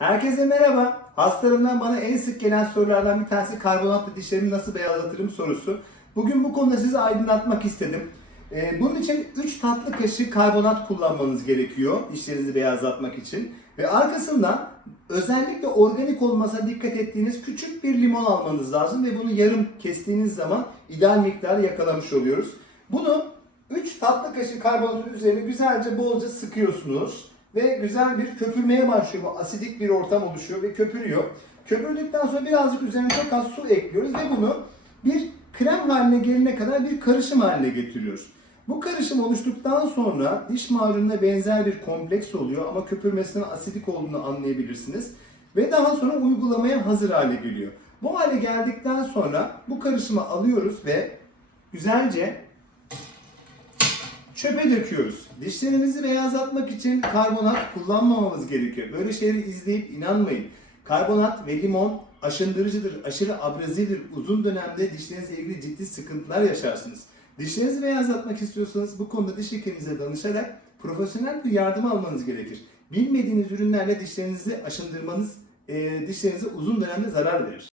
Herkese merhaba. Hastalarımdan bana en sık gelen sorulardan bir tanesi karbonatlı dişlerimi nasıl beyazlatırım sorusu. Bugün bu konuda sizi aydınlatmak istedim. Ee, bunun için 3 tatlı kaşığı karbonat kullanmanız gerekiyor dişlerinizi beyazlatmak için. Ve arkasından özellikle organik olmasa dikkat ettiğiniz küçük bir limon almanız lazım ve bunu yarım kestiğiniz zaman ideal miktarı yakalamış oluyoruz. Bunu 3 tatlı kaşığı karbonatın üzerine güzelce bolca sıkıyorsunuz ve güzel bir köpürmeye başlıyor. Bu asidik bir ortam oluşuyor ve köpürüyor. Köpürdükten sonra birazcık üzerine çok su ekliyoruz ve bunu bir krem haline gelene kadar bir karışım haline getiriyoruz. Bu karışım oluştuktan sonra diş macununa benzer bir kompleks oluyor ama köpürmesinin asidik olduğunu anlayabilirsiniz. Ve daha sonra uygulamaya hazır hale geliyor. Bu hale geldikten sonra bu karışımı alıyoruz ve güzelce çöpe döküyoruz. Dişlerimizi beyazlatmak için karbonat kullanmamamız gerekiyor. Böyle şeyleri izleyip inanmayın. Karbonat ve limon aşındırıcıdır, aşırı abrazifdir. Uzun dönemde dişlerinizle ilgili ciddi sıkıntılar yaşarsınız. Dişlerinizi beyazlatmak istiyorsanız bu konuda diş hekiminize danışarak profesyonel bir yardım almanız gerekir. Bilmediğiniz ürünlerle dişlerinizi aşındırmanız e, dişlerinize uzun dönemde zarar verir.